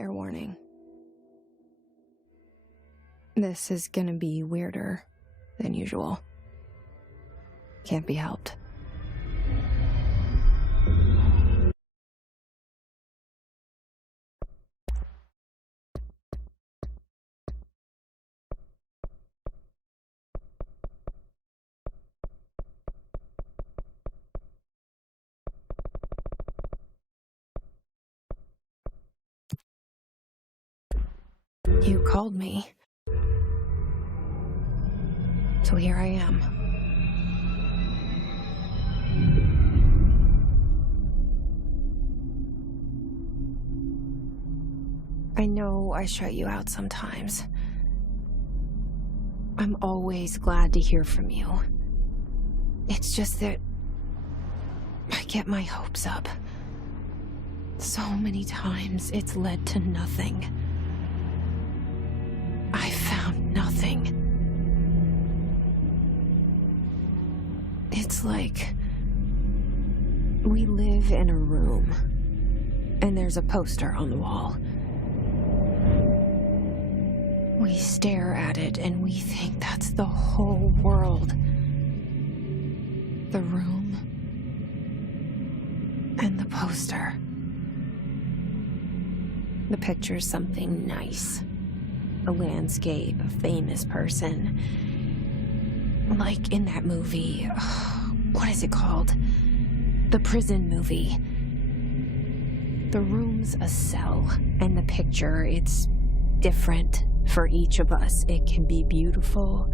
Fair warning. This is gonna be weirder than usual. Can't be helped. You called me. So here I am. I know I shut you out sometimes. I'm always glad to hear from you. It's just that I get my hopes up. So many times it's led to nothing. I found nothing. It's like we live in a room, and there's a poster on the wall. We stare at it, and we think that's the whole world. The room and the poster. The picture's something nice. A landscape, a famous person. Like in that movie, what is it called? The prison movie. The room's a cell, and the picture, it's different for each of us. It can be beautiful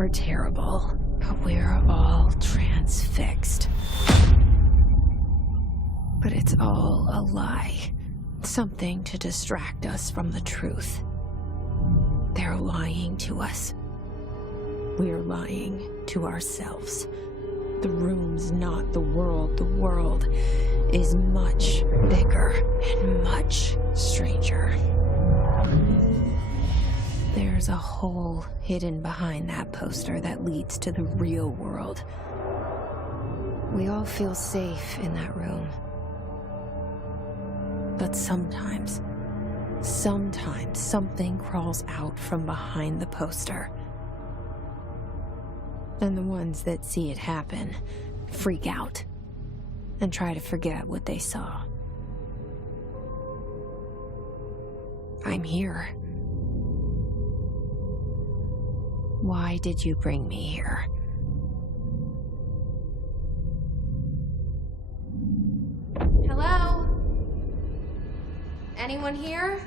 or terrible, but we're all transfixed. But it's all a lie. Something to distract us from the truth. They're lying to us. We're lying to ourselves. The room's not the world. The world is much bigger and much stranger. There's a hole hidden behind that poster that leads to the real world. We all feel safe in that room. But sometimes something crawls out from behind the poster. And the ones that see it happen freak out and try to forget what they saw. I'm here. Why did you bring me here? Hello? Anyone here?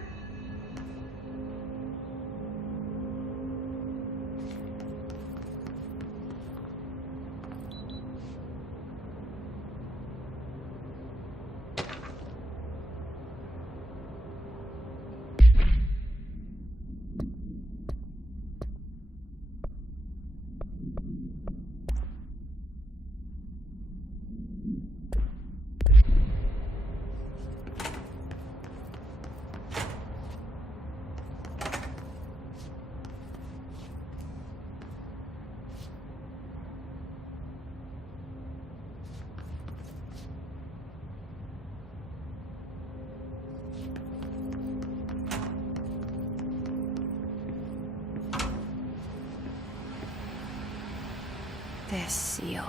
This seal.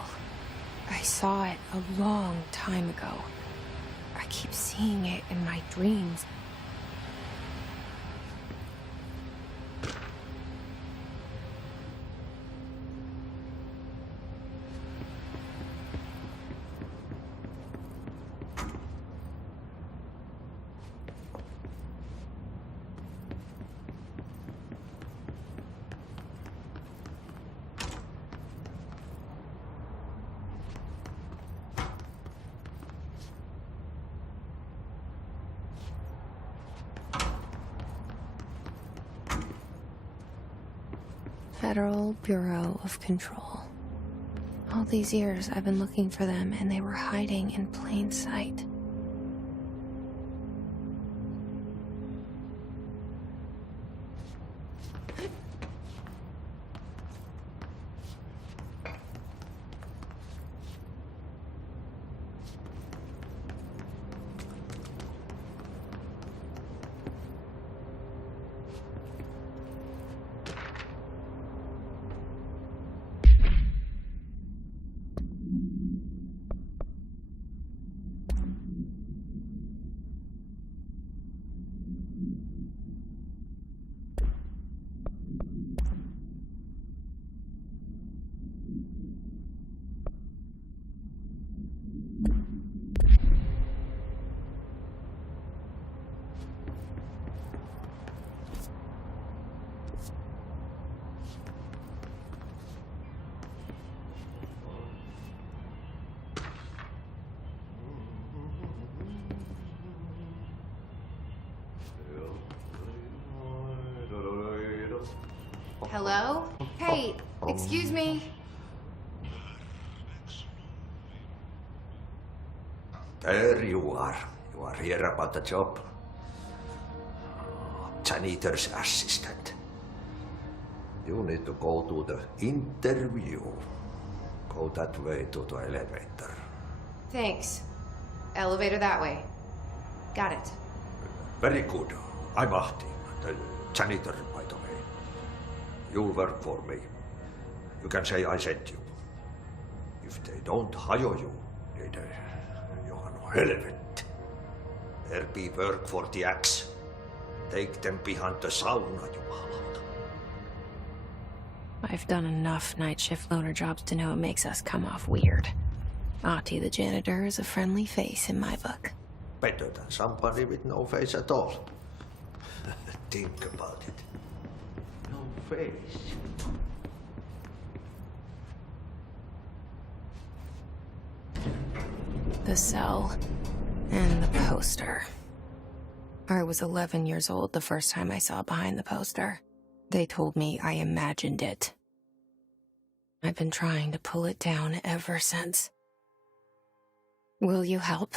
I saw it a long time ago. I keep seeing it in my dreams. Federal Bureau of Control. All these years I've been looking for them, and they were hiding in plain sight. Hello? Hey, excuse me. There you are. You are here about the job. Janitor's assistant. You need to go to the interview. Go that way to the elevator. Thanks. Elevator that way. Got it. Very good. I'm Ahti, the janitor, by the way. You work for me. You can say I sent you. If they don't hire you, you are no helvet. There be work for the axe. Take them behind the sauna, jumalauta. I've done enough night shift loner jobs to know it makes us come off weird. Ahti the janitor is a friendly face in my book. Better than somebody with no face at all. Think about it. No face. The cell and the poster. I was 11 years old the first time I saw behind the poster. They told me I imagined it. I've been trying to pull it down ever since. Will you help?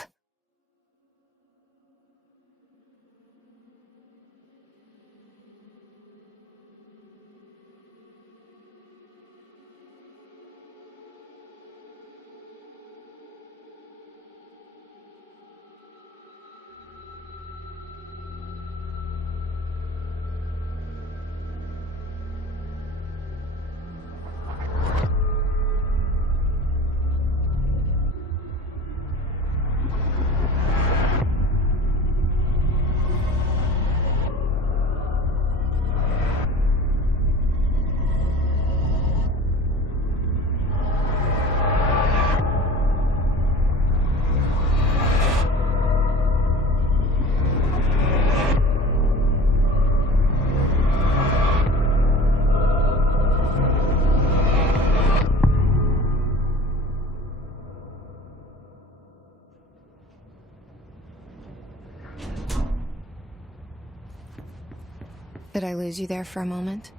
Did I lose you there for a moment?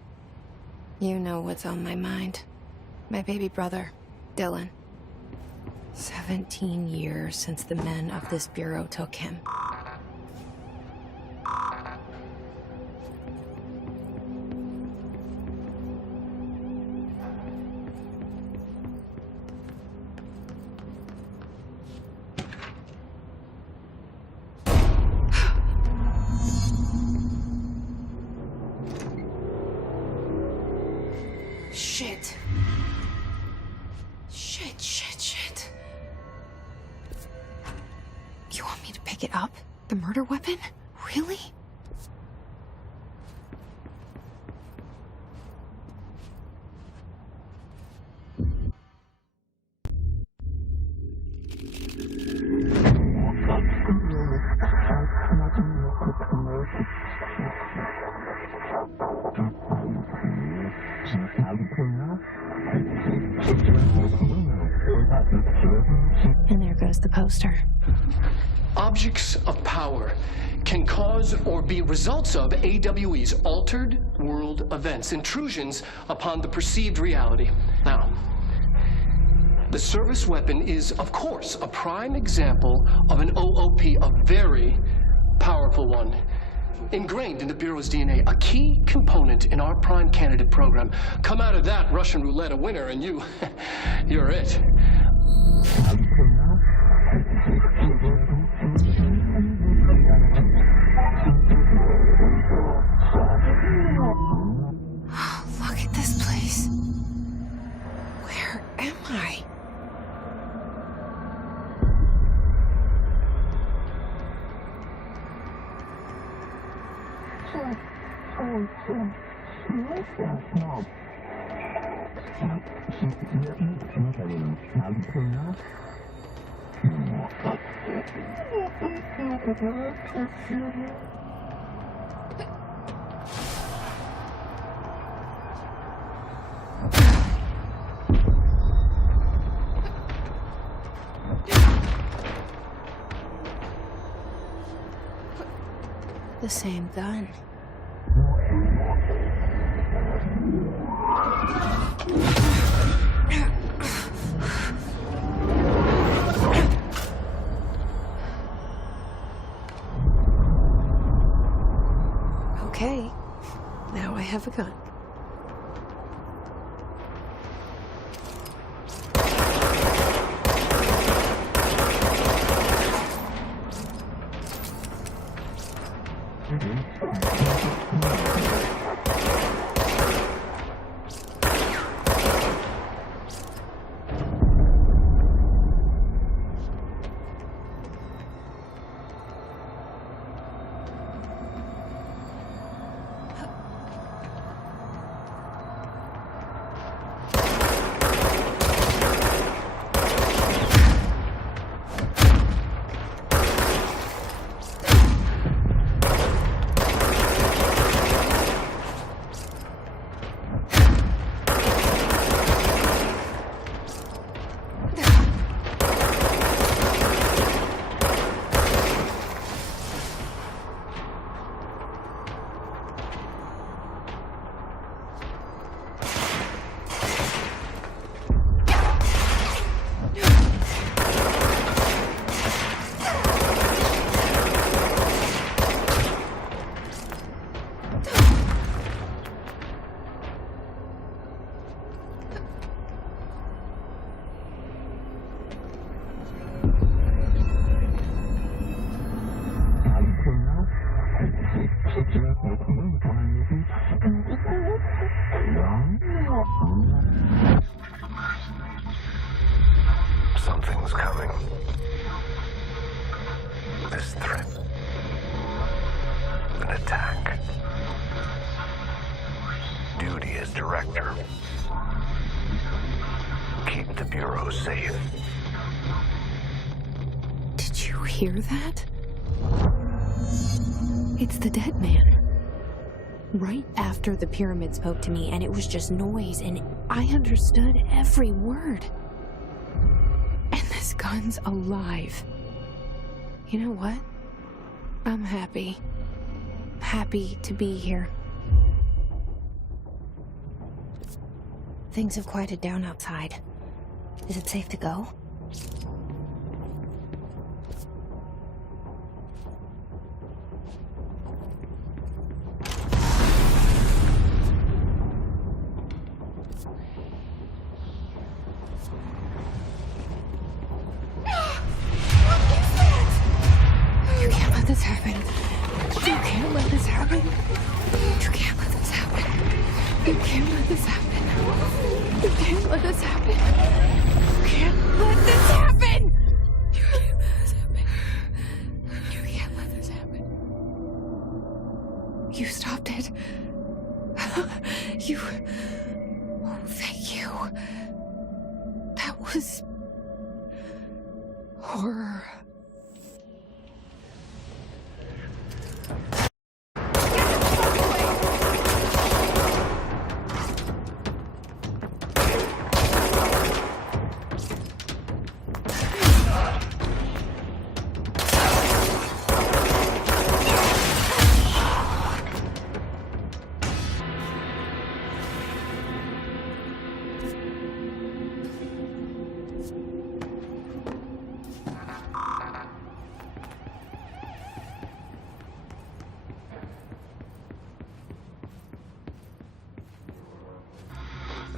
You know what's on my mind. My baby brother, Dylan. 17 years since the men of this bureau took him. Shit. Shit. You want me to pick it up? The murder weapon? Really? And there goes the poster. Objects of power can cause or be results of AWE's altered world events, intrusions upon the perceived reality. Now, the service weapon is, of course, a prime example of an OOP, a very powerful one. Ingrained in the Bureau's DNA, a key component in our prime candidate program. Come out of that Russian roulette a winner and you're it. Look at this place. Where am I? The same gun. have a gun. Something's coming. This threat. An attack. Duty as director. Keep the Bureau safe. Did you hear that? It's the dead man. Right after the pyramid spoke to me, and it was just noise, and I understood every word. And this gun's alive. You know what? I'm happy. Happy to be here. Things have quieted down outside. Is it safe to go?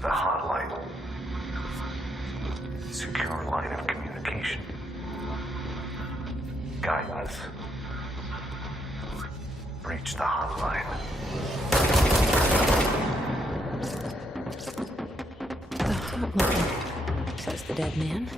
The hotline. Secure line of communication. Guidance. Reach the hotline. The hotline, says the dead man.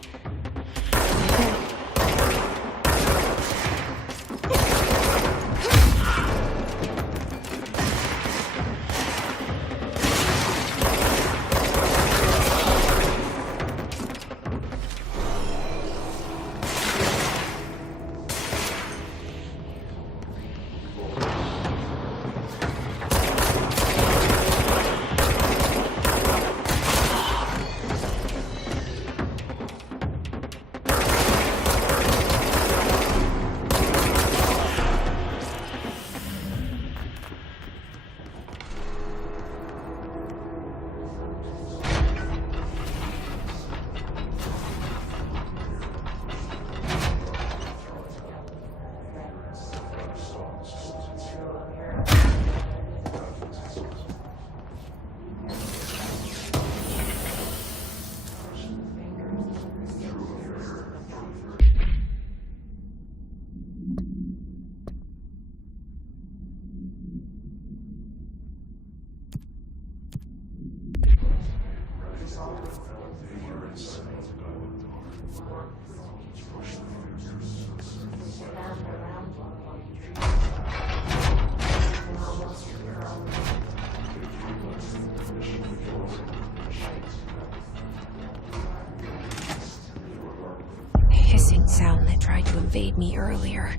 Hissing sound that tried to invade me earlier.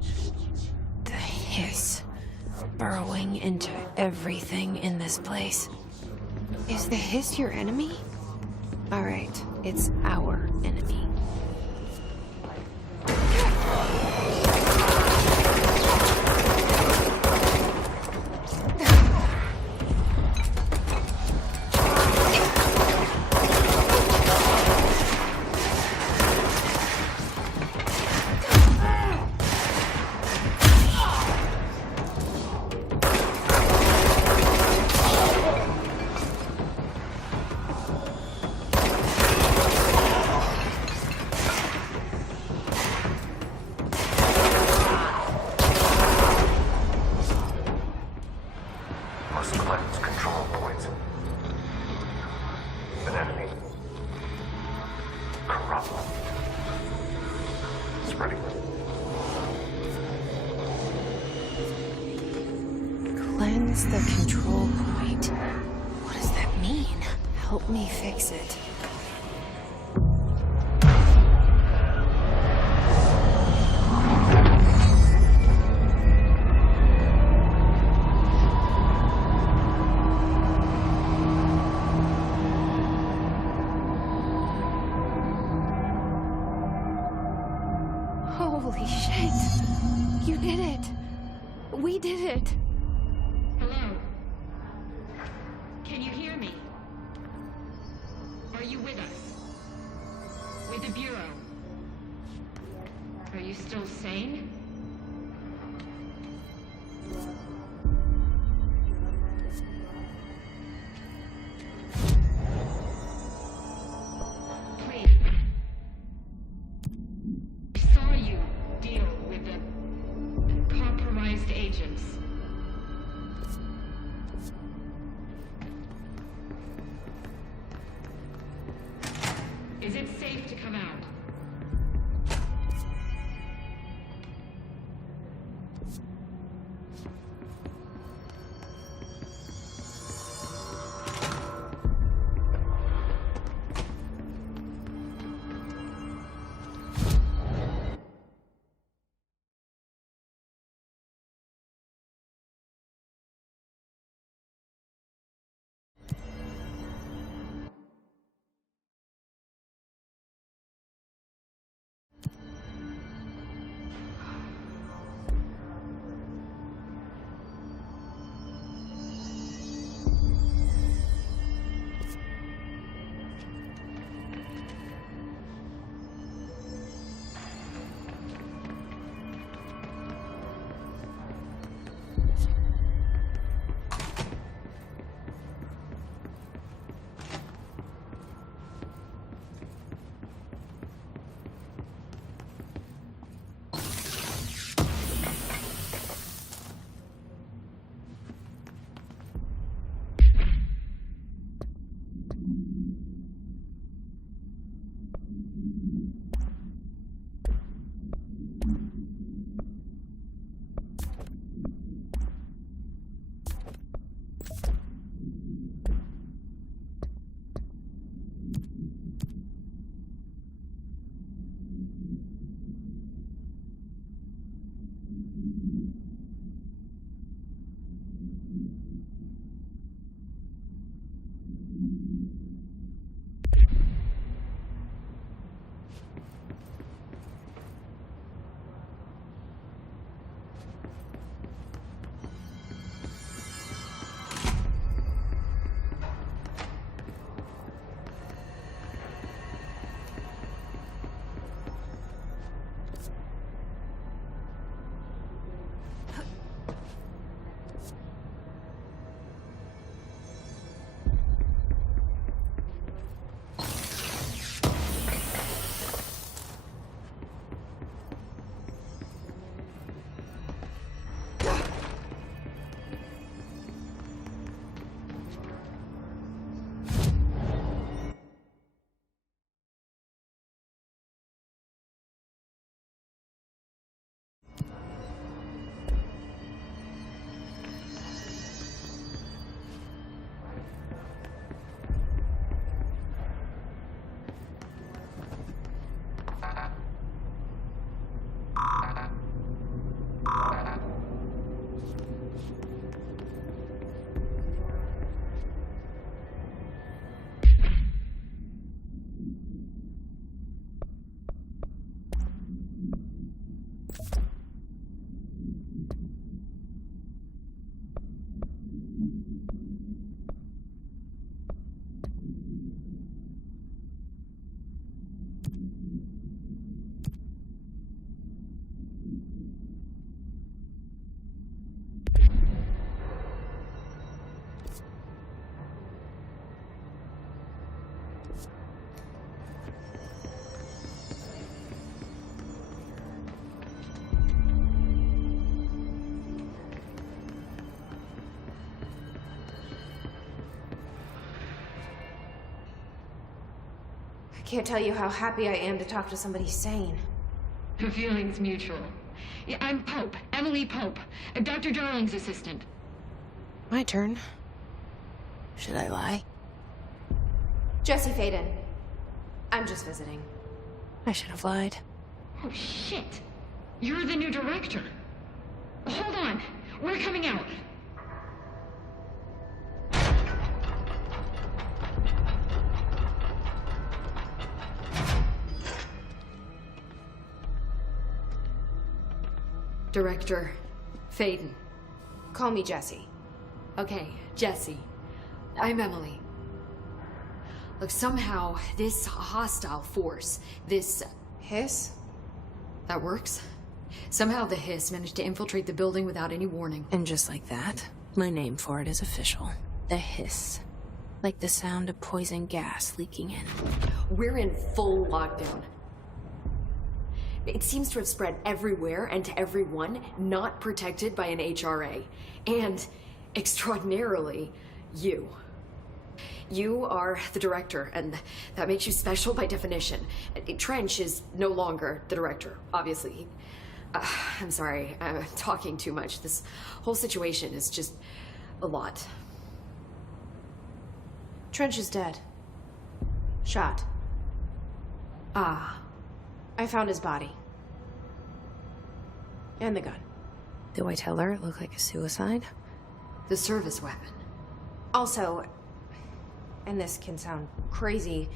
The hiss, burrowing into everything in this place. Is the hiss your enemy? Alright, it's our enemy. Must cleanse control points. An enemy. Corrupt. Spreading. Cleanse the control point. What does that mean? Help me fix it. Holy shit! You did it! We did it! Hello? Can you hear me? Are you with us? With the Bureau? Are you still sane? Please. I saw you deal with the compromised agents. Is it safe to come out? can't tell you how happy I am to talk to somebody sane. The feeling's mutual. Yeah, I'm Pope, Emily Pope, Dr. Darling's assistant. My turn. Should I lie? Jesse Feyden. I'm just visiting. I should have lied. Oh, shit. You're the new director. Hold on. We're coming out. Director Feyden. Call me Jesse. Okay, Jesse. I'm Emily. Look, somehow this hostile force, this... Hiss? That works? Somehow the hiss managed to infiltrate the building without any warning. And just like that, my name for it is official. The hiss. Like the sound of poison gas leaking in. We're in full lockdown. It seems to have spread everywhere and to everyone not protected by an HRA. And, extraordinarily, you. You are the director, and that makes you special by definition. Trench is no longer the director, obviously. I'm sorry, I'm talking too much. This whole situation is just a lot. Trench is dead. Shot. Ah. I found his body. And the gun. Do I tell her it looked like a suicide? The service weapon. Also, and this can sound crazy,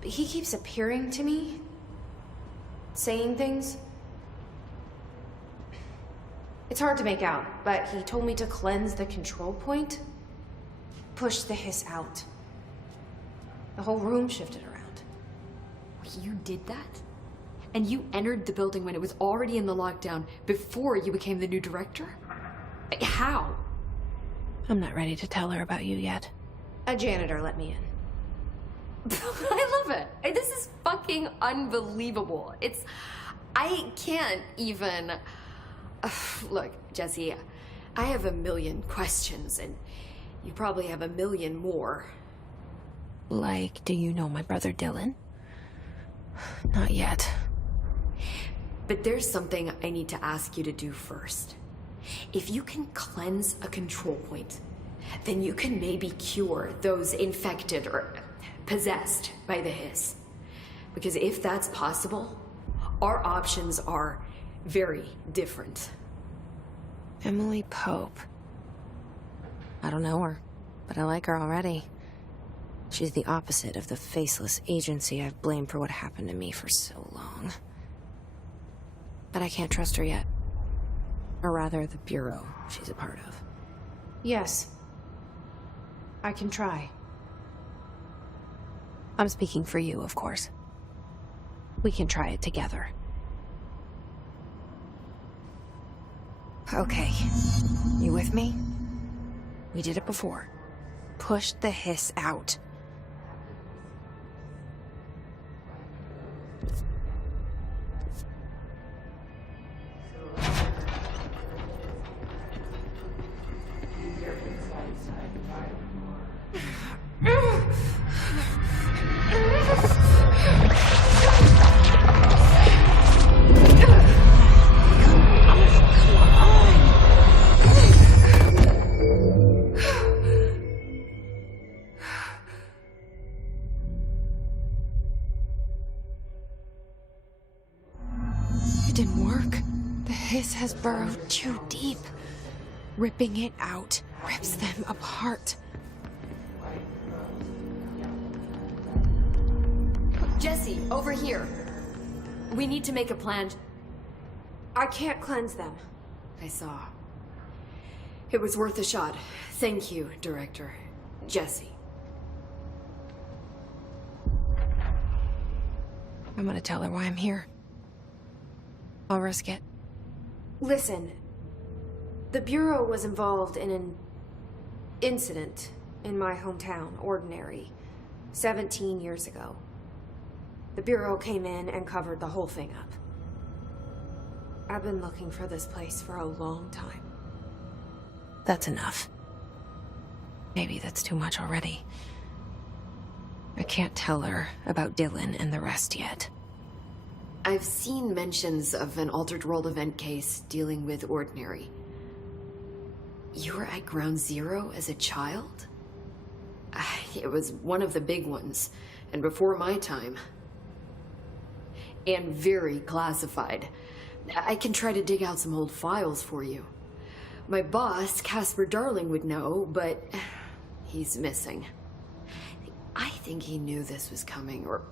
but he keeps appearing to me, saying things. It's hard to make out, but he told me to cleanse the control point, push the hiss out. The whole room shifted around. You did that? And you entered the building when it was already in the lockdown before you became the new director? How? I'm not ready to tell her about you yet. A janitor let me in. I love it. This is fucking unbelievable. I can't even... Look, Jesse, I have a million questions, and you probably have a million more. Like, do you know my brother Dylan? Not yet. But there's something I need to ask you to do first. If you can cleanse a control point, then you can maybe cure those infected or possessed by the hiss. Because if that's possible, our options are very different. Emily Pope. I don't know her, but I like her already. She's the opposite of the faceless agency I've blamed for what happened to me for so long. But I can't trust her yet. Or rather, the Bureau she's a part of. Yes. I can try. I'm speaking for you, of course. We can try it together. Okay. You with me? We did it before. Push the hiss out. Has burrowed too deep. Ripping it out rips them apart. Jesse, over here. We need to make a plan. I can't cleanse them. I saw. It was worth a shot. Thank you, Director. Jesse. I'm gonna tell her why I'm here. I'll risk it. Listen, the Bureau was involved in an incident in my hometown, Ordinary, 17 years ago. The Bureau came in and covered the whole thing up. I've been looking for this place for a long time. That's enough. Maybe that's too much already. I can't tell her about Dylan and the rest yet. I've seen mentions of an altered world event case dealing with ordinary. You were at Ground Zero as a child? It was one of the big ones, and before my time. And very classified. I can try to dig out some old files for you. My boss, Casper Darling, would know, but he's missing. I think he knew this was coming, or...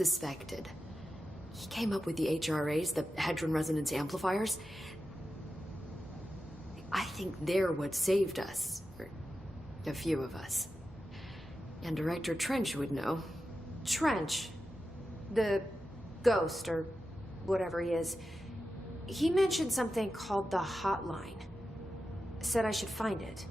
suspected. He came up with the HRAs, the Hadron Resonance Amplifiers. I think they're what saved us. Or a few of us. And Director Trench would know. Trench. The ghost, or whatever he is. He mentioned something called the hotline. Said I should find it.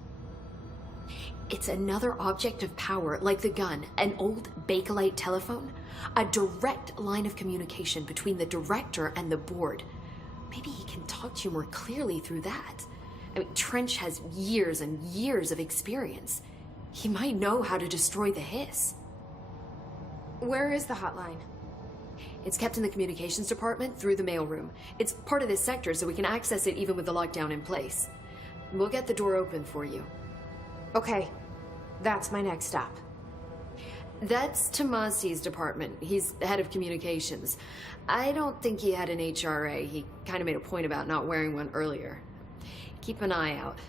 It's another object of power, like the gun, an old Bakelite telephone. A direct line of communication between the director and the board. Maybe he can talk to you more clearly through that. I mean, Trench has years and years of experience. He might know how to destroy the hiss. Where is the hotline? It's kept in the communications department through the mailroom. It's part of this sector, so we can access it even with the lockdown in place. We'll get the door open for you. Okay, that's my next stop. That's Tomassi's department. He's head of communications. I don't think he had an HRA. He kind of made a point about not wearing one earlier. Keep an eye out.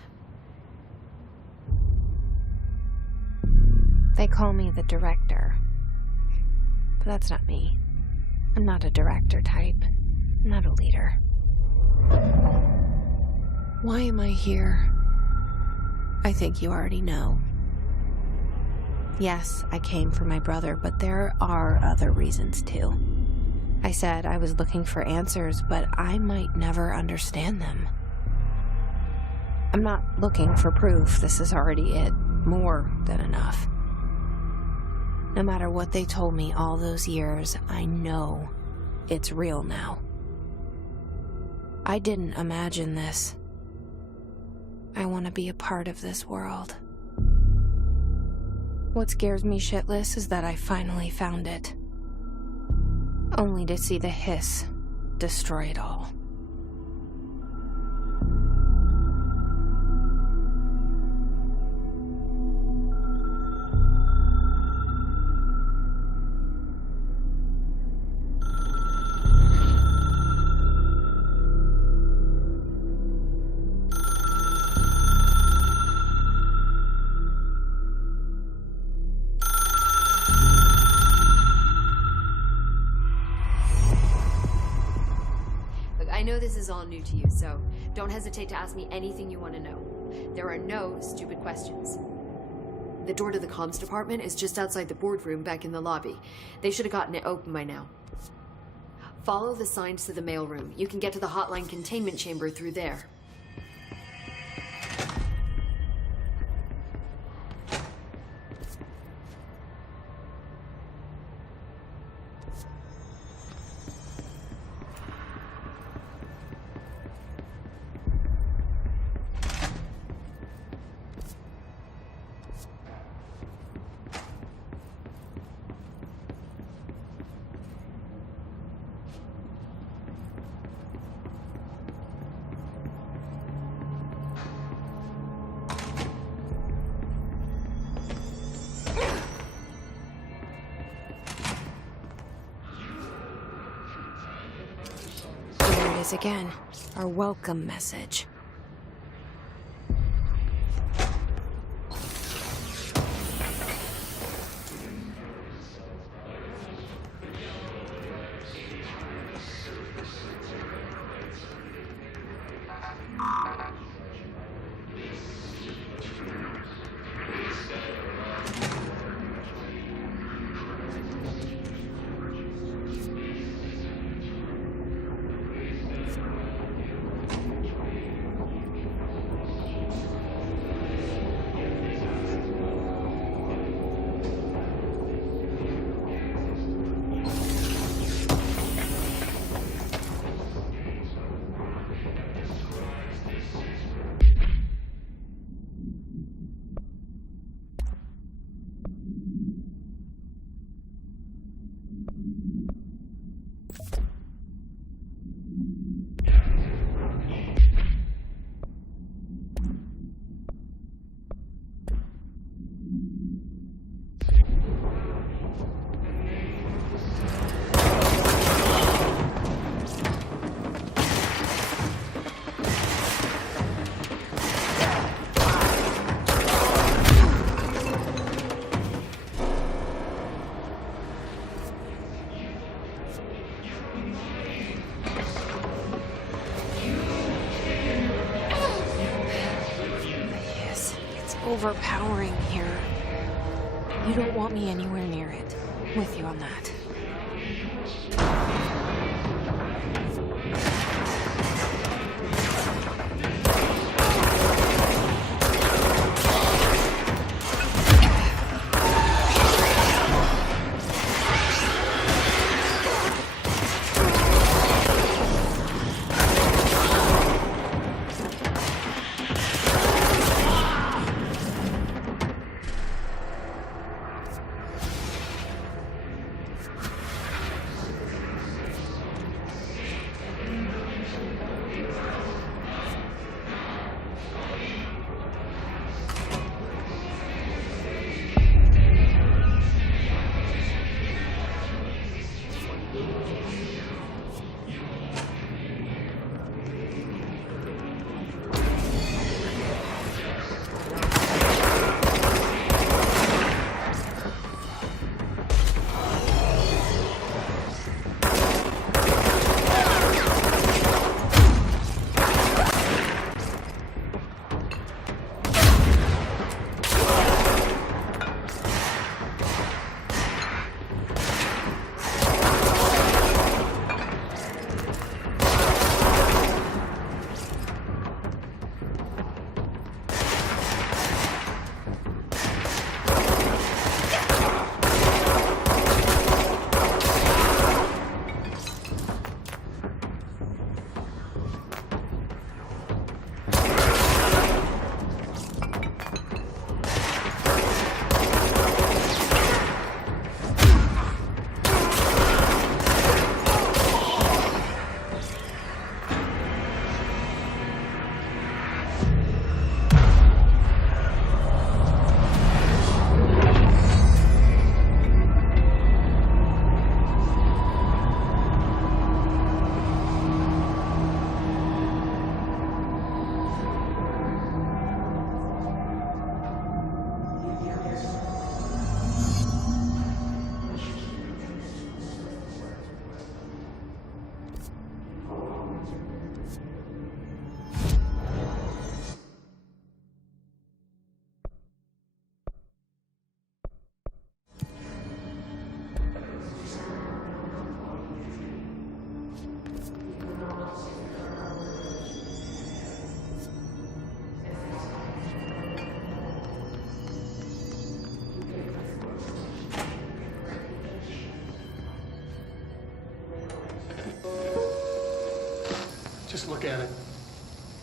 They call me the director. But that's not me. I'm not a director type. I'm not a leader. Why am I here? I think you already know. Yes, I came for my brother, but there are other reasons too. I said I was looking for answers, but I might never understand them. I'm not looking for proof. This is already it. More than enough. No matter what they told me all those years, I know it's real now. I didn't imagine this. I want to be a part of this world. What scares me shitless is that I finally found it. Only to see the hiss destroy it all. I know this is all new to you, so don't hesitate to ask me anything you want to know. There are no stupid questions. The door to the comms department is just outside the boardroom back in the lobby. They should have gotten it open by now. Follow the signs to the mailroom. You can get to the hotline containment chamber through there. Again, our welcome message. Yes, it's overpowering here. You don't want me anywhere near it. With you on that. Just look at it.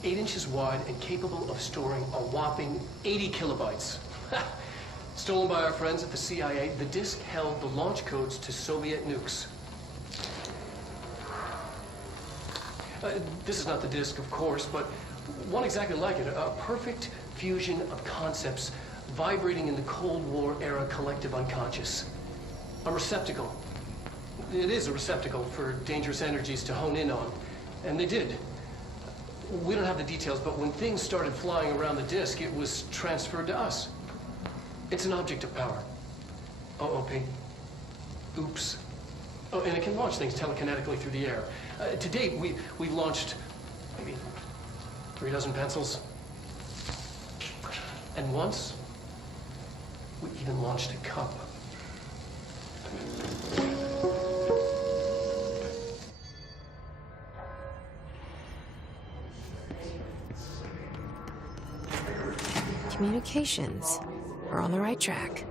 8 inches wide and capable of storing a whopping 80 kilobytes. Stolen by our friends at the CIA, the disk held the launch codes to Soviet nukes. This is not the disk, of course, but one exactly like it. A perfect fusion of concepts vibrating in the Cold War era collective unconscious. A receptacle. It is a receptacle for dangerous energies to hone in on. And they did. We don't have the details, but when things started flying around the disk, it was transferred to us. It's an object of power. OOP. Oops. Oh, and it can launch things telekinetically through the air. To date, we've launched maybe 3 dozen pencils. And once, we even launched a cup. Communications. We're on the right track.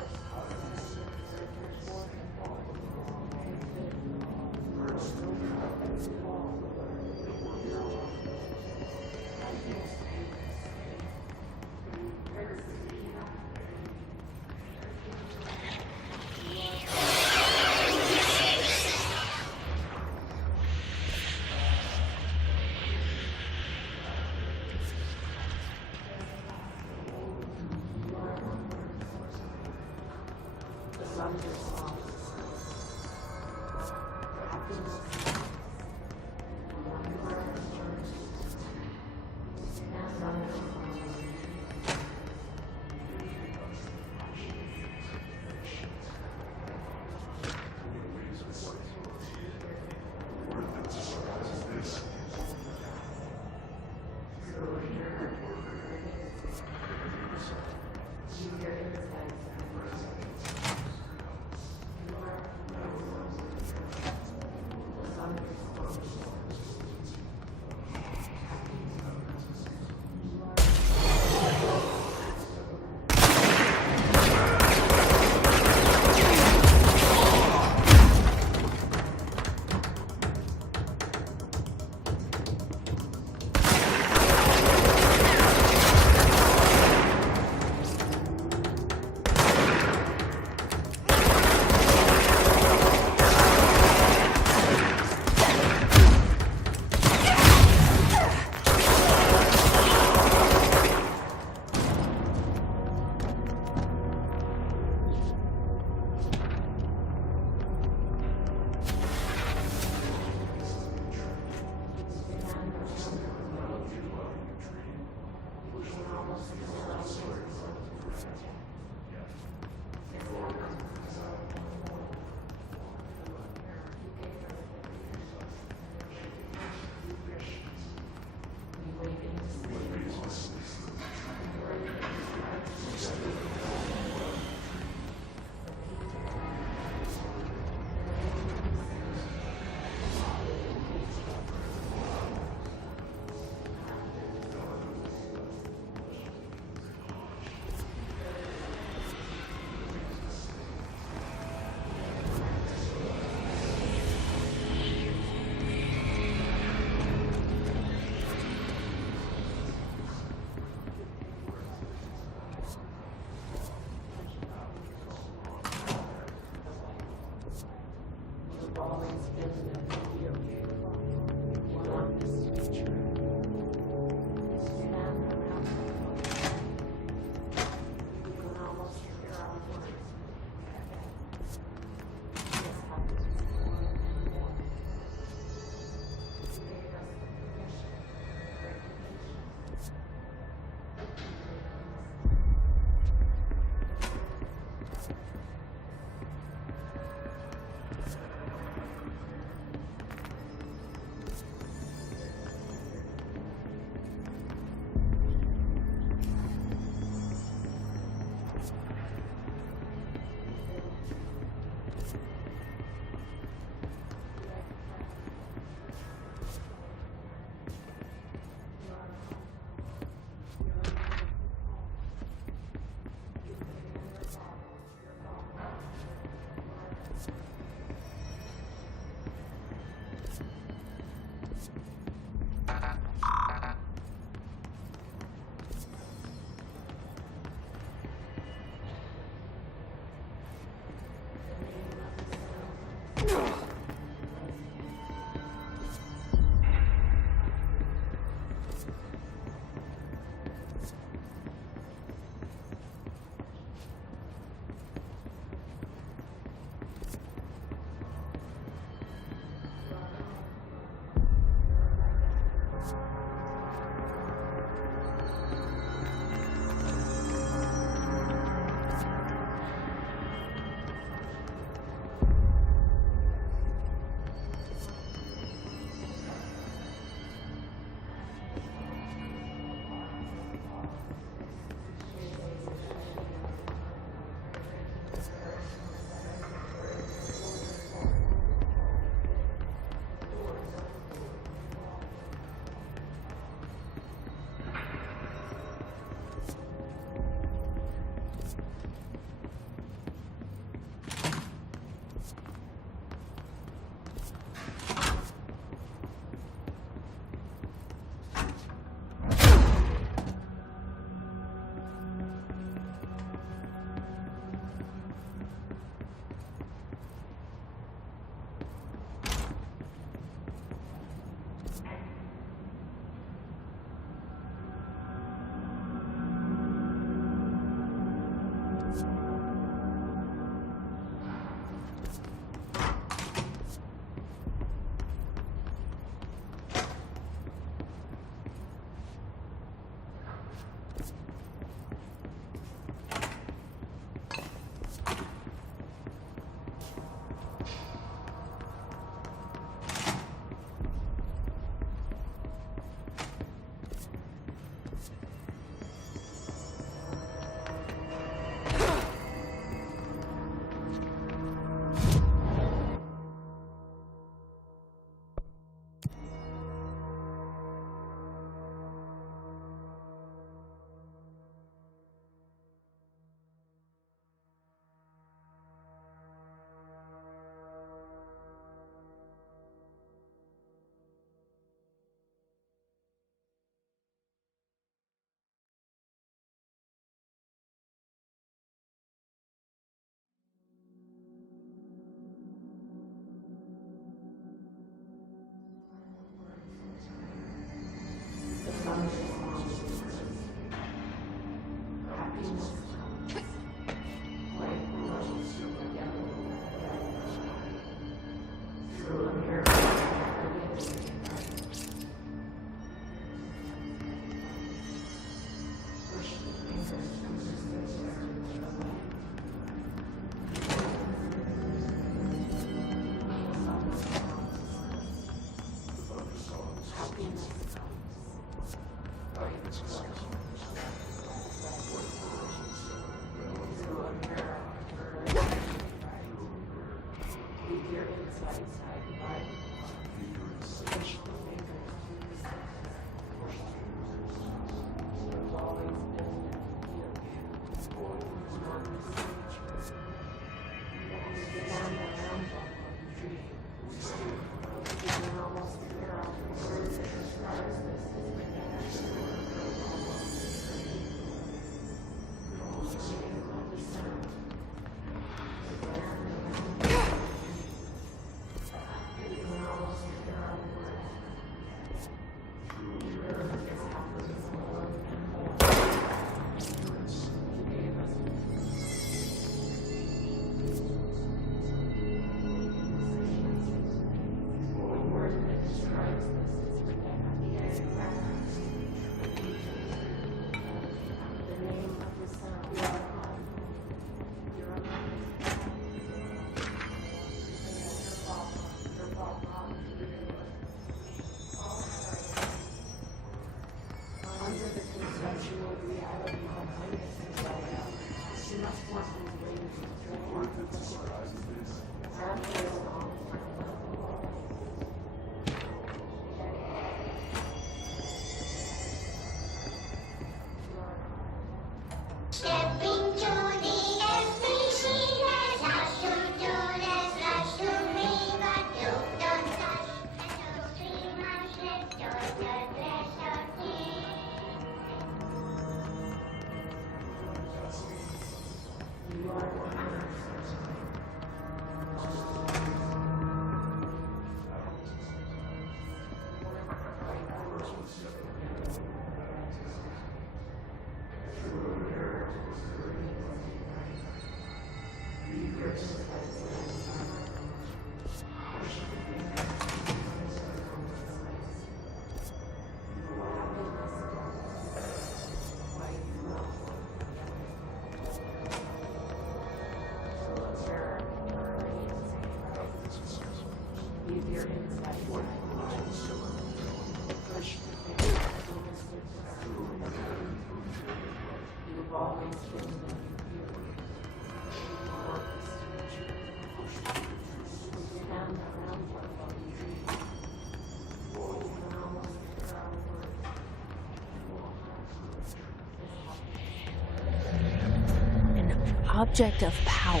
Object of power.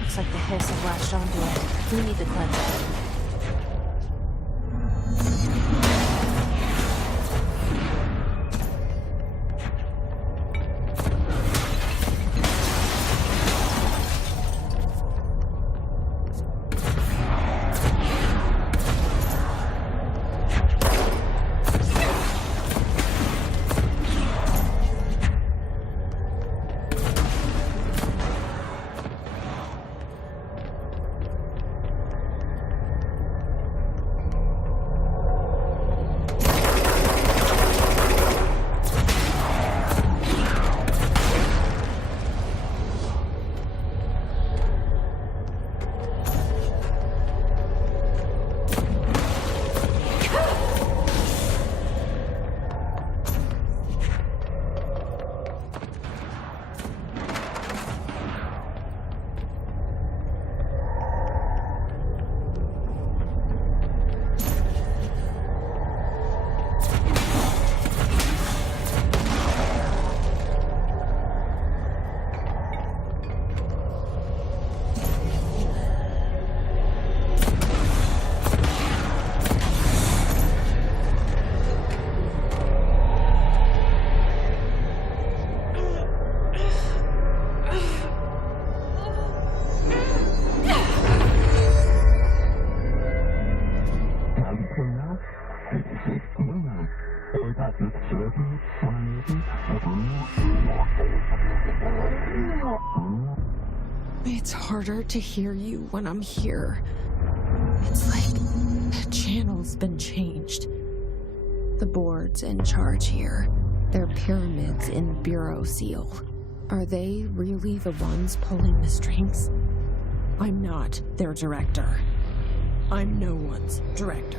Looks like the hiss have latched onto it. We need to cleanse it. It's harder to hear you when I'm here. It's like the channel's been changed. The board's in charge here. They're pyramids in the Bureau seal. Are they really the ones pulling the strings? I'm not their director. I'm no one's director.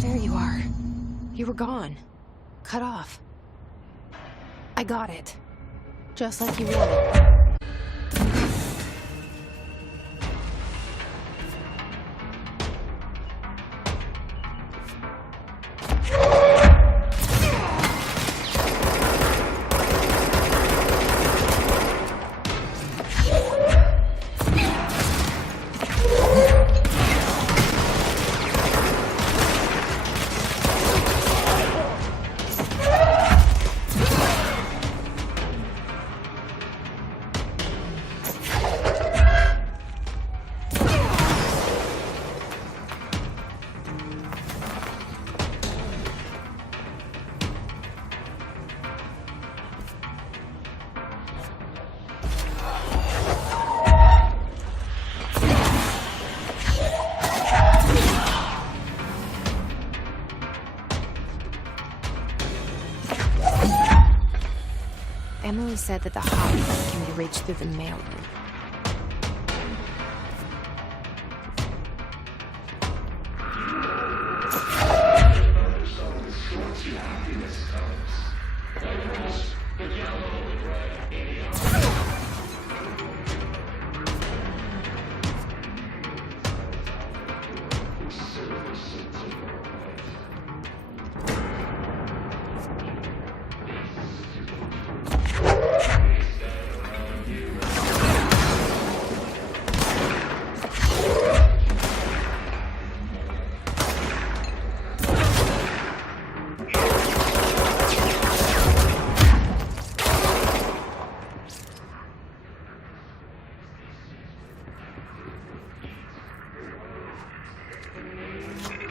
There you are. You were gone. Cut off. I got it. Just like you wanted. Emily said that the hotline can be reached through the mailroom.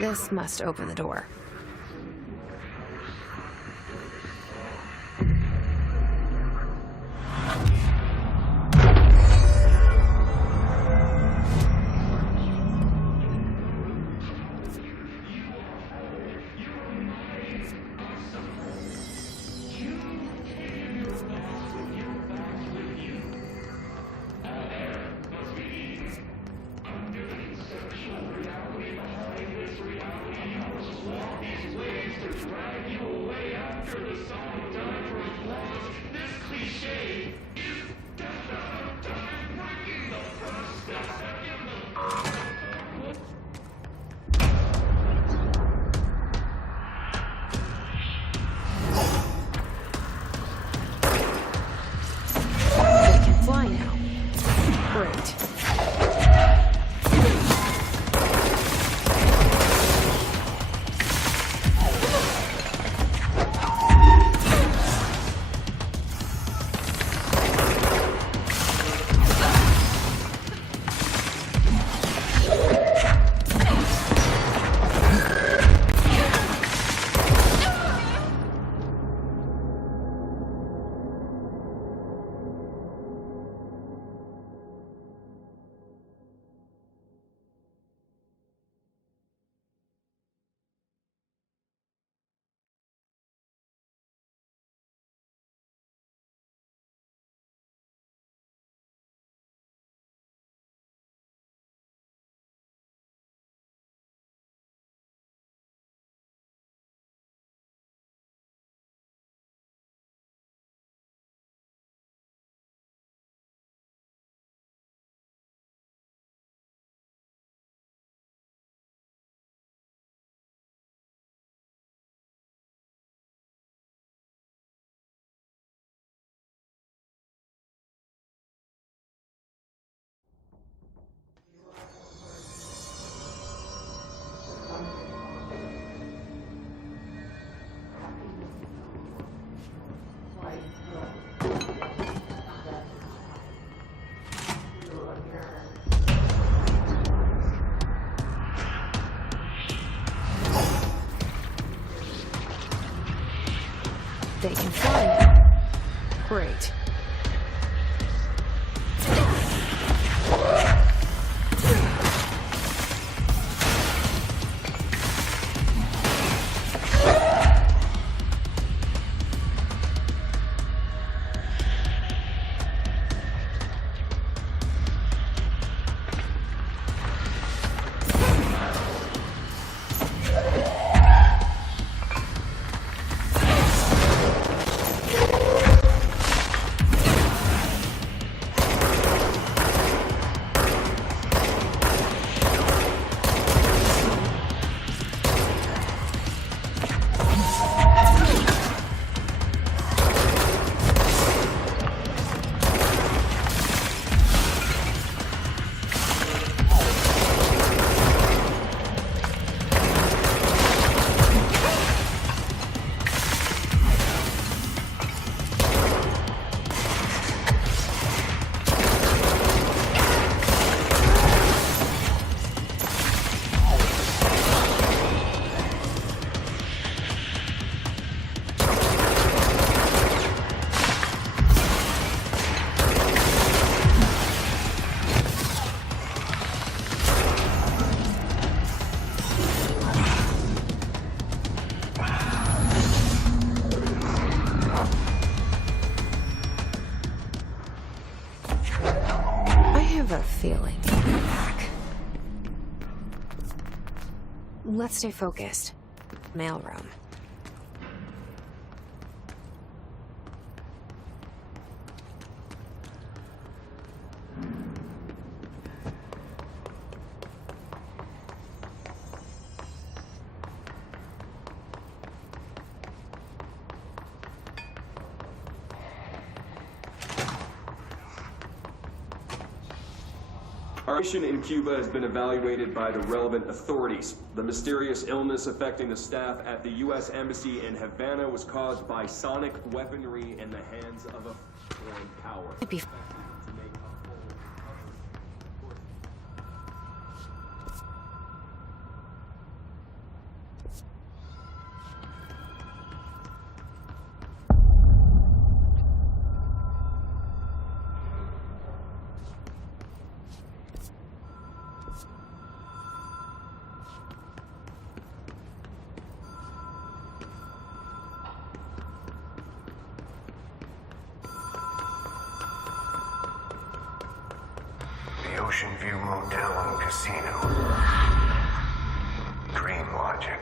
This must open the door. They can fly now. Great. have a feeling he'll be back. Let's stay focused. Mailroom. Our mission in Cuba has been evaluated by the relevant authorities. The mysterious illness affecting the staff at the U.S. Embassy in Havana was caused by sonic weaponry in the hands of a foreign power. Ocean View Motel and Casino. Dream logic.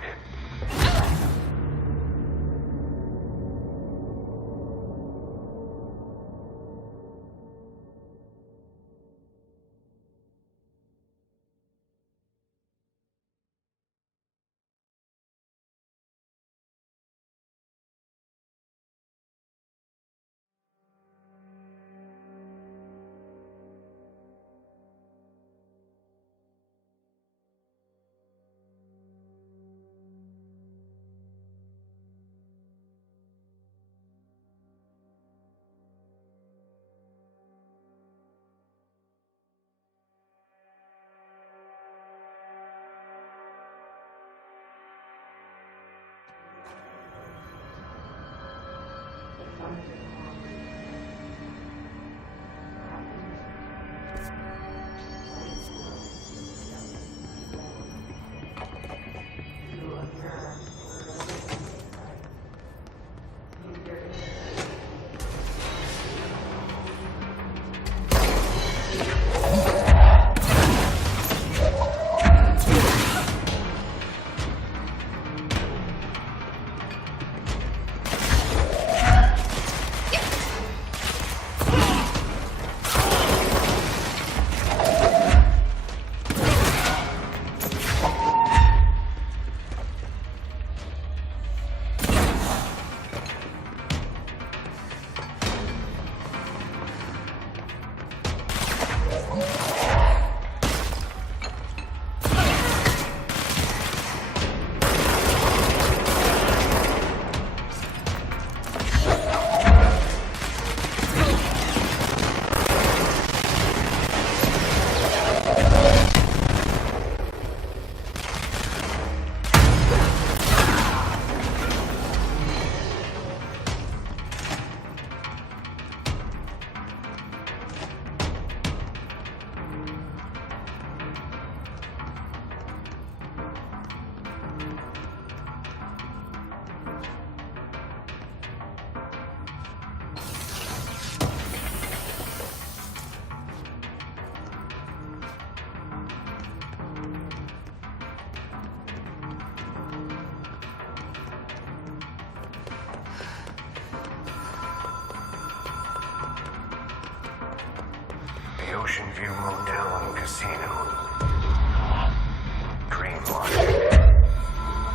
Ocean View Motel and Casino. Dream logic.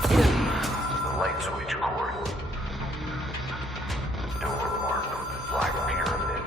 The light switch cord. Door marked Black Pyramid.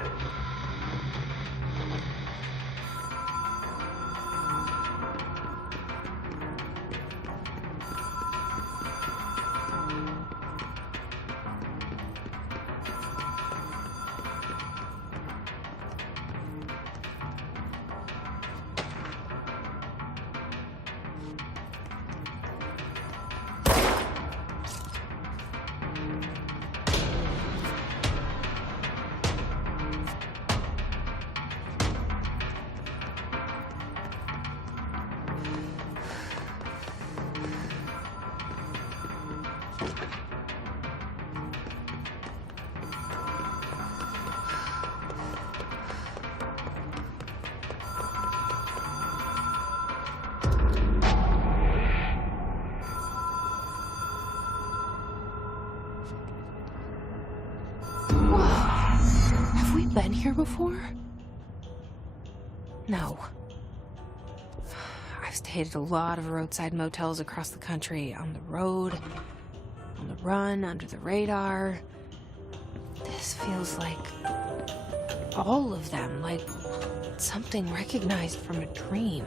here before? No. I've stayed at a lot of roadside motels across the country, on the road, on the run, under the radar. This feels like all of them, like something recognized from a dream.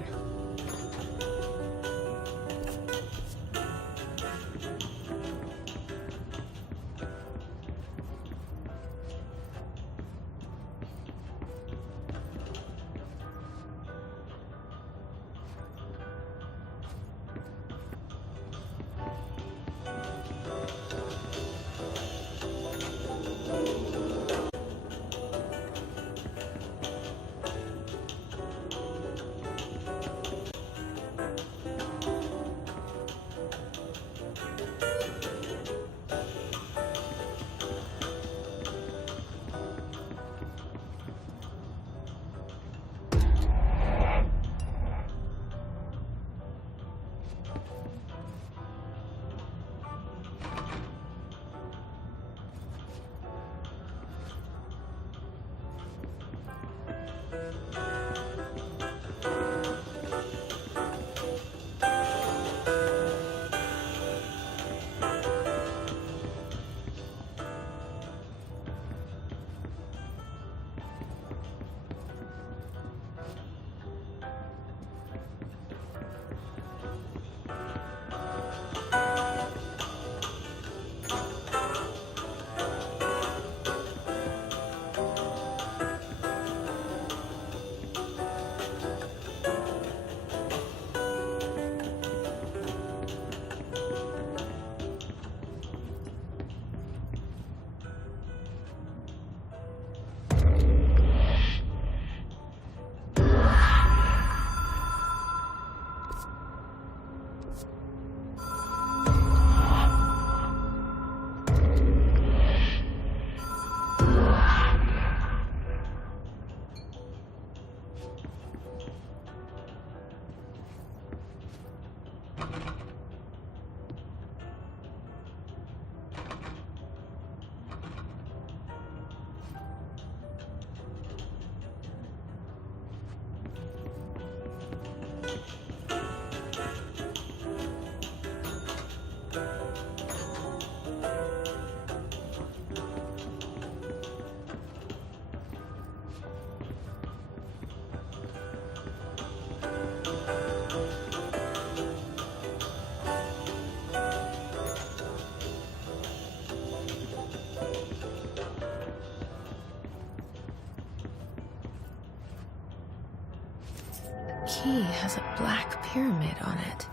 Key has a black pyramid on it.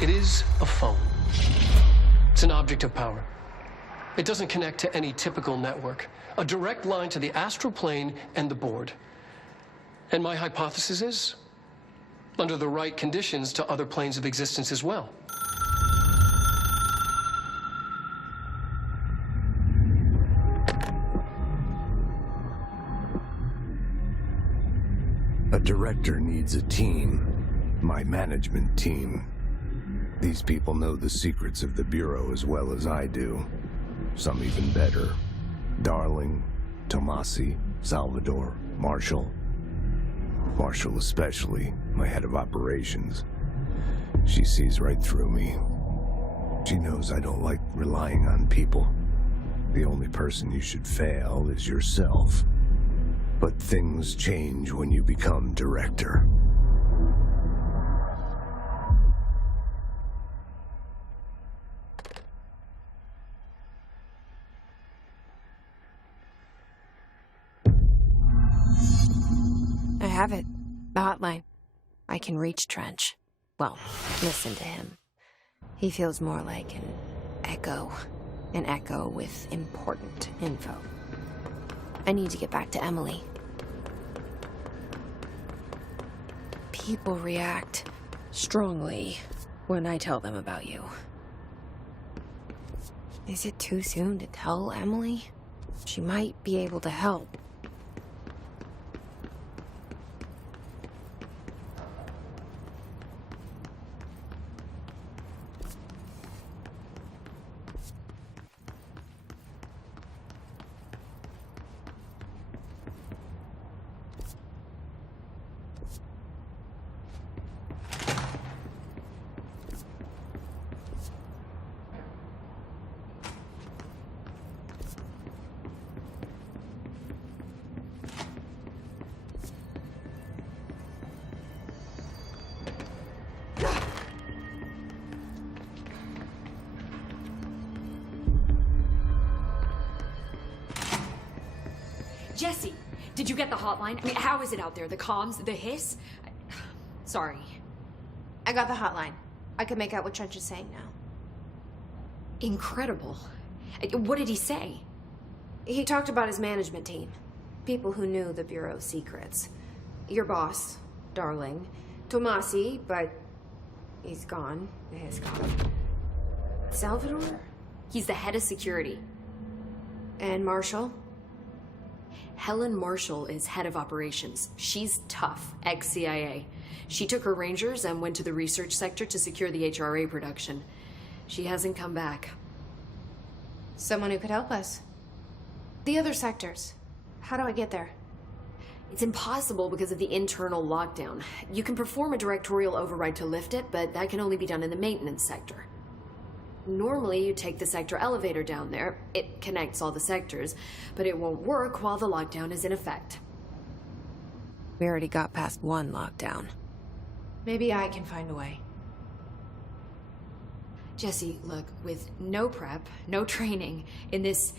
It is a phone. It's an object of power. It doesn't connect to any typical network. A direct line to the astral plane and the board. And my hypothesis is, under the right conditions, to other planes of existence as well. A director needs a team. My management team. These people know the secrets of the Bureau as well as I do. Some even better. Darling, Tomassi, Salvador, Marshall. Marshall especially, my head of operations. She sees right through me. She knows I don't like relying on people. The only person you should fail is yourself. But things change when you become director. I have it. The hotline. I can reach Trench. Well, listen to him. He feels more like an echo. An echo with important info. I need to get back to Emily. People react strongly when I tell them about you. Is it too soon to tell Emily? She might be able to help. Jesse, did you get the hotline? I mean, how is it out there? The comms, the hiss? Sorry. I got the hotline. I can make out what Trench is saying now. Incredible. What did he say? He talked about his management team. People who knew the Bureau's secrets. Your boss, Darling. Tomassi, but he's gone. He's gone. Salvador? He's the head of security. And Marshall? Helen Marshall is head of operations. She's tough, ex-CIA. She took her Rangers and went to the research sector to secure the HRA production. She hasn't come back. Someone who could help us. The other sectors. How do I get there? It's impossible because of the internal lockdown. You can perform a directorial override to lift it, but that can only be done in the maintenance sector. Normally, you take the sector elevator down there. It connects all the sectors, but it won't work while the lockdown is in effect. We already got past one lockdown. Maybe I can find a way. Jesse, look, with no prep, no training, in this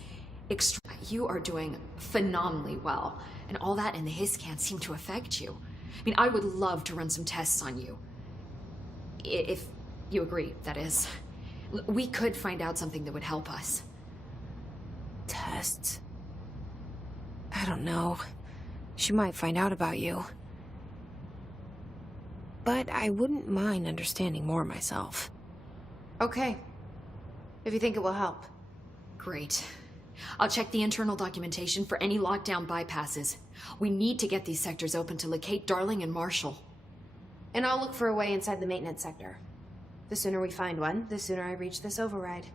you are doing phenomenally well. And all that and the hiss can't seem to affect you. I mean, I would love to run some tests on you. If you agree, that is. We could find out something that would help us. Tests? I don't know. She might find out about you. But I wouldn't mind understanding more myself. Okay. If you think it will help. Great. I'll check the internal documentation for any lockdown bypasses. We need to get these sectors open to locate Darling and Marshall. And I'll look for a way inside the maintenance sector. The sooner we find one, the sooner I reach this override.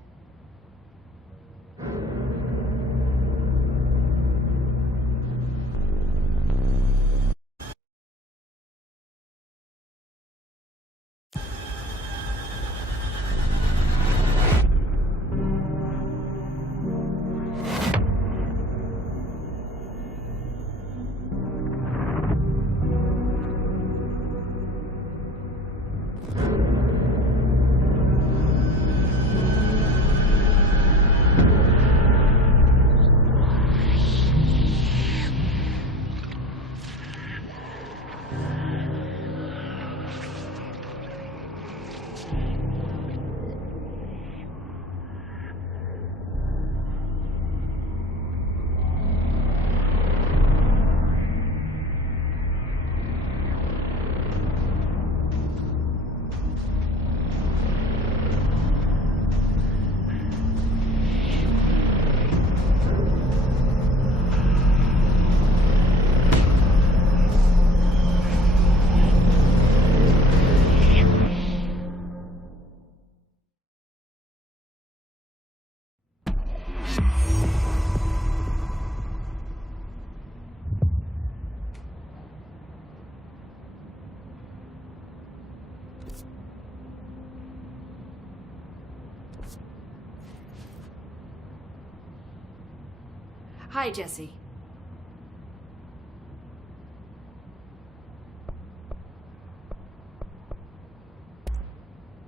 Hi, Jesse.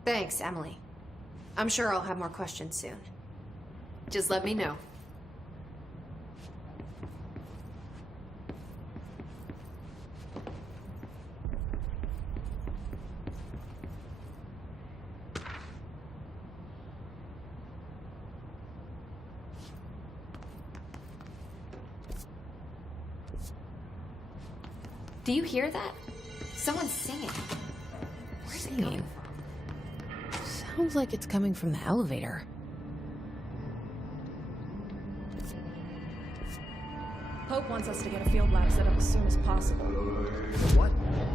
Thanks, Emily. I'm sure I'll have more questions soon. Just let me know. Do you hear that? Someone's singing. Where's it coming from? Sounds like it's coming from the elevator. Hope wants us to get a field lab set up as soon as possible. What?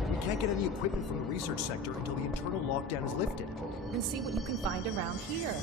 We can't get any equipment from the research sector until the internal lockdown is lifted. And see what you can find around here.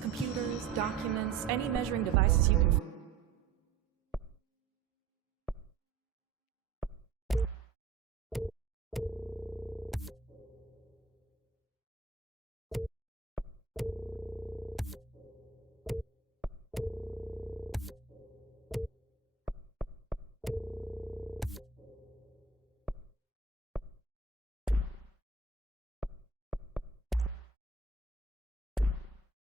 Computers, documents, any measuring devices you can...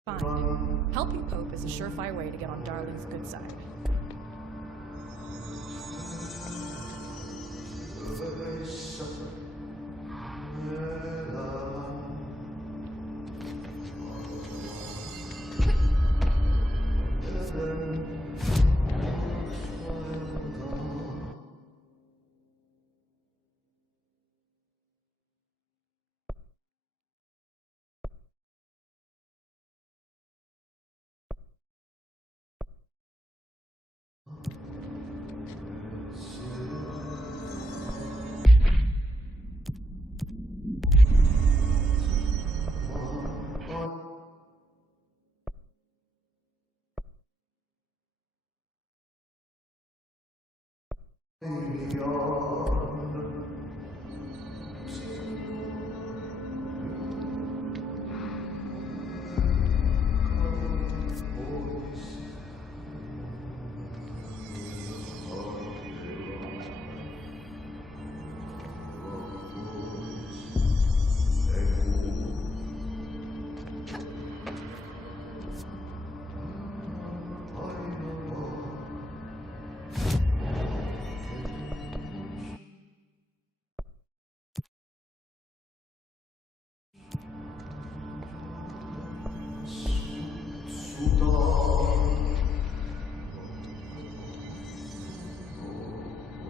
Fine. Helping Pope is a surefire way to get on Darling's good side.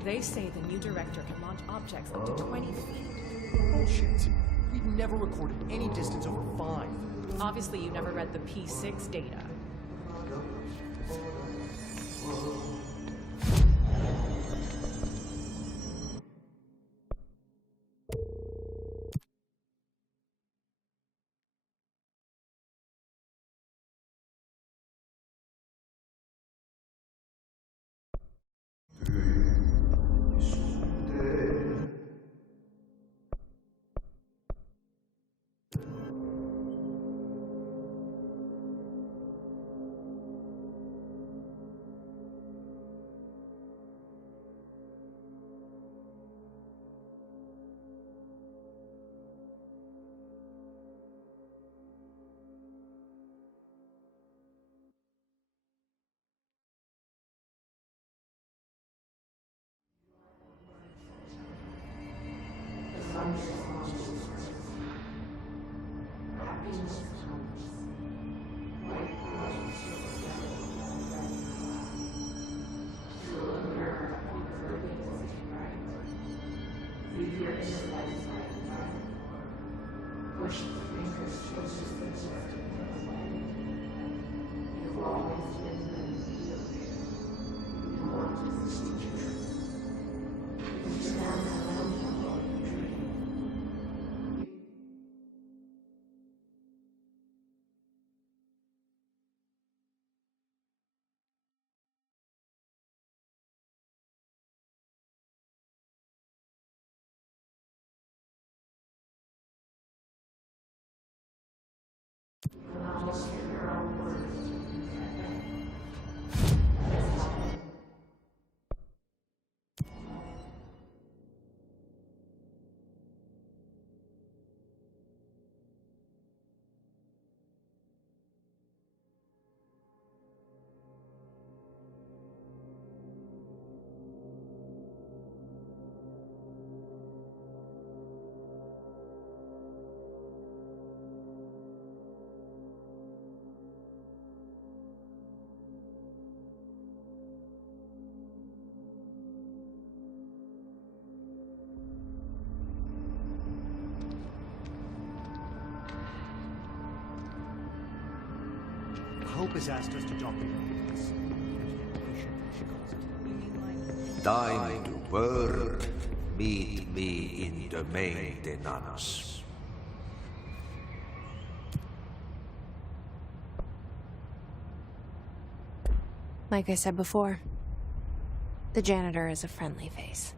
They say the new director can launch objects up to 20 feet. Bullshit. We've never recorded any distance over 5. Obviously, you never read the P6 data. Hope has asked us to document this. She calls it. Time to burn. Meet me in the maintenance. Like I said before, the janitor is a friendly face.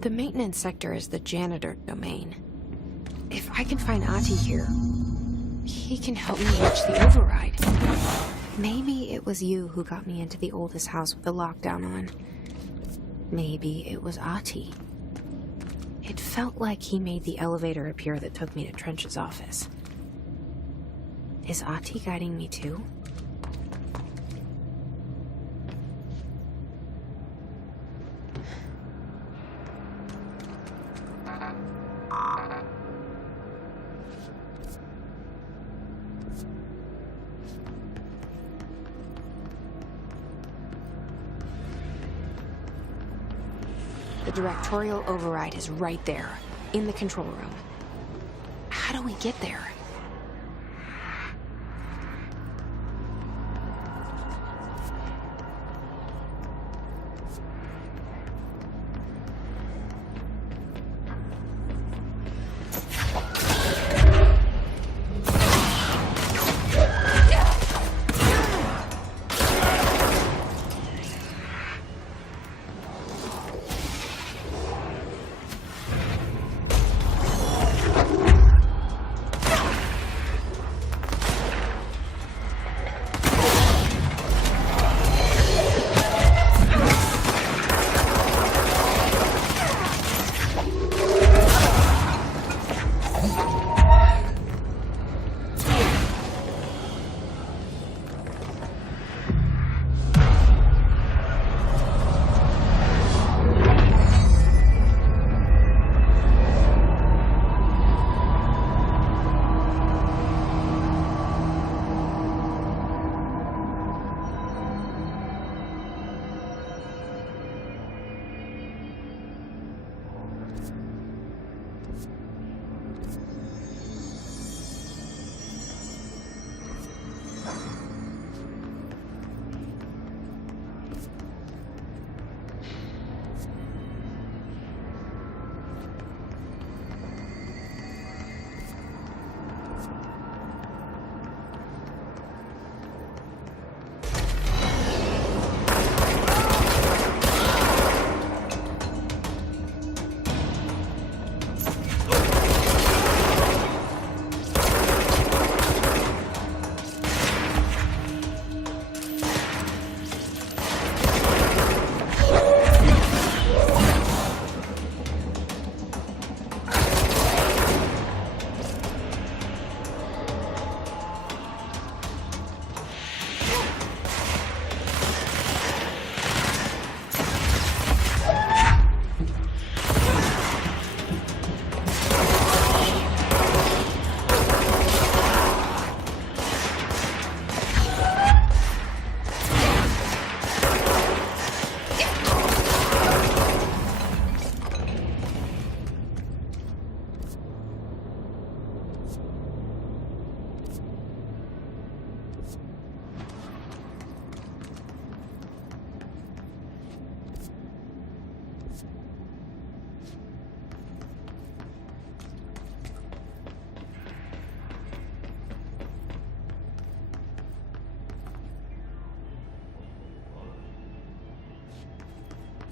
The maintenance sector is the janitor domain. If I can find Ahti here, he can help me reach the override. Maybe it was you who got me into the oldest house with the lockdown on. Maybe it was Ahti. It felt like he made the elevator appear that took me to Trench's office. Is Ahti guiding me too? The directorial override is right there, in the control room. How do we get there?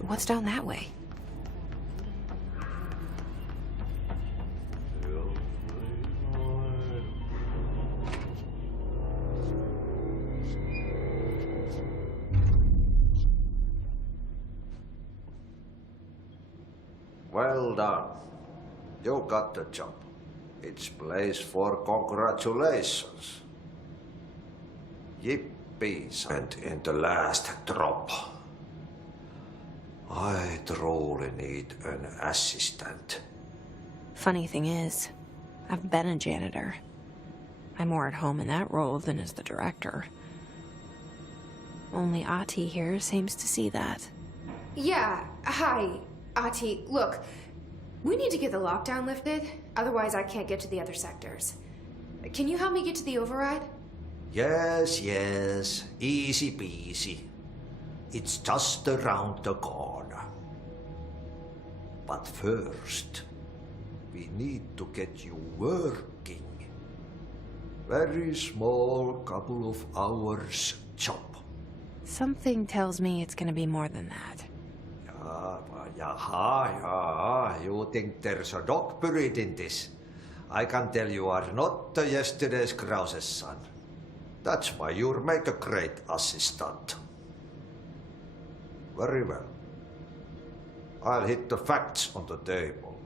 What's down that way? Well done. You got the job. It's place for congratulations. Yippee, and in the last drop. I truly need an assistant. Funny thing is, I've been a janitor. I'm more at home in that role than as the director. Only Ati here seems to see that. Yeah, hi, Ati. Look, we need to get the lockdown lifted, otherwise I can't get to the other sectors. Can you help me get to the override? Yes, easy peasy. It's just around the corner. But first, we need to get you working. Very small, couple of hours job. Something tells me it's gonna be more than that. You think there's a dog buried in this? I can tell you are not yesterday's Krause's son. That's why you'll make a great assistant. Very well. I'll hit the facts on the table.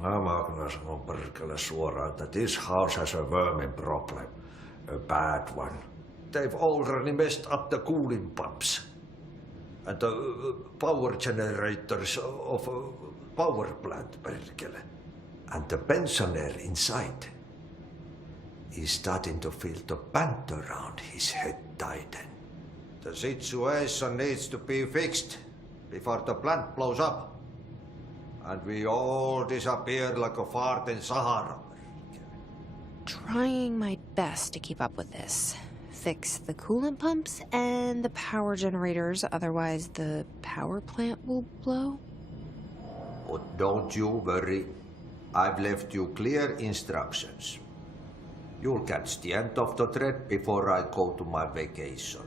Mä kyllä sanon perkele suoraan, that this house has a vermin problem. A bad one. They've already messed up the cooling pumps. And the power generators of a power plant, perkele. And the pensioner inside is starting to feel the band around his head tighten. The situation needs to be fixed before the plant blows up. And we all disappear like a fart in Sahara. Trying my best to keep up with this. Fix the coolant pumps and the power generators, otherwise the power plant will blow. But don't you worry. I've left you clear instructions. You'll catch the end of the thread before I go to my vacation.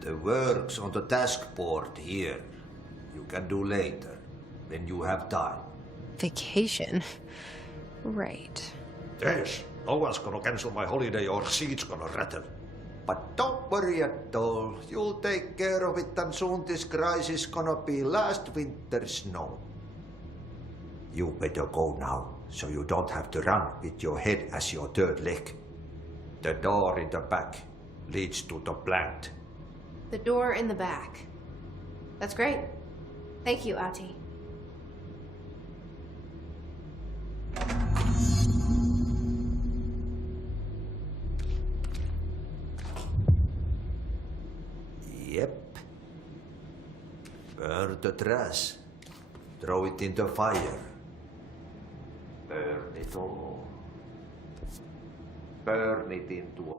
The work's on the task board here. You can do later, when you have time. Vacation? Right. Yes, no one's gonna cancel my holiday or seat's gonna rattle. But don't worry at all. You'll take care of it and soon this crisis gonna be last winter's snow. You better go now, so you don't have to run with your head as your third leg. The door in the back leads to the plant. The door in the back. That's great. Thank you, Ati. Yep. Burn the trash. Throw it in the fire. Burn it all. Burn it into